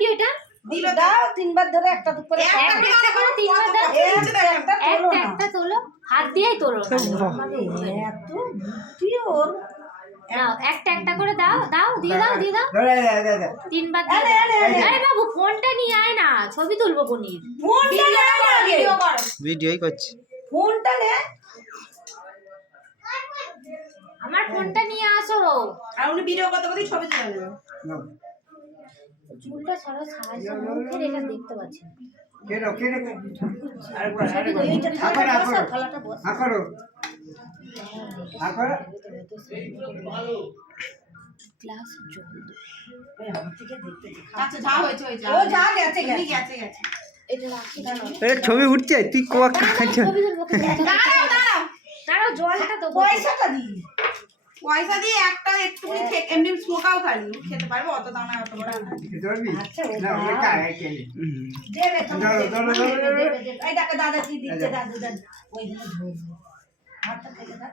কি এটা? দিল দাও তিনবার ধরে একটা দুটো করে একটা করে তিনবার দাও। একটা তোলো, হাত দিয়েই তোলো। এত বুদ্ধি ওর। নাও একটা করে দাও, দিয়ে দাও তিনবার দিয়ে দাও। আরে বাবু ফোনটা নিয়ে আয় না, ছবি তুলবো কোনির। ফোনটা নে আগে, ভিডিওই করছি। ফোনটা নে। আমার ফোনটা নিয়ে আসো। আর উনি ভিডিও করতে করতে ছবি তুলে নেবে। চুলটা ছাড়া সাহায্য মুখের এটা দেখতে পাচ্ছি না। ছবি তো এইটা থালাটা বস। গ্লাস জল দাও। ওই আমার থেকে দেখতে। আচ্ছা যা হয়েছে হয়েছে। ও যা গেছে গেছে গেছে। গেছে। এটা রাখি দাও। ছবি উঠছে তুই কোয়া ছবি তুলবো। দাঁড়াও জলটা তো পয়সাটা দি। পয়সা দিয়ে একটা একটুখানি এমনি স্মোকাও খালি খেতে পারবো, অত দানা অত বড় না। আচ্ছা দেবে তো দেবে। এই দেখো দাদা কি দিচ্ছে, দাদু ওই ধরে হাতটা থেকে দাও।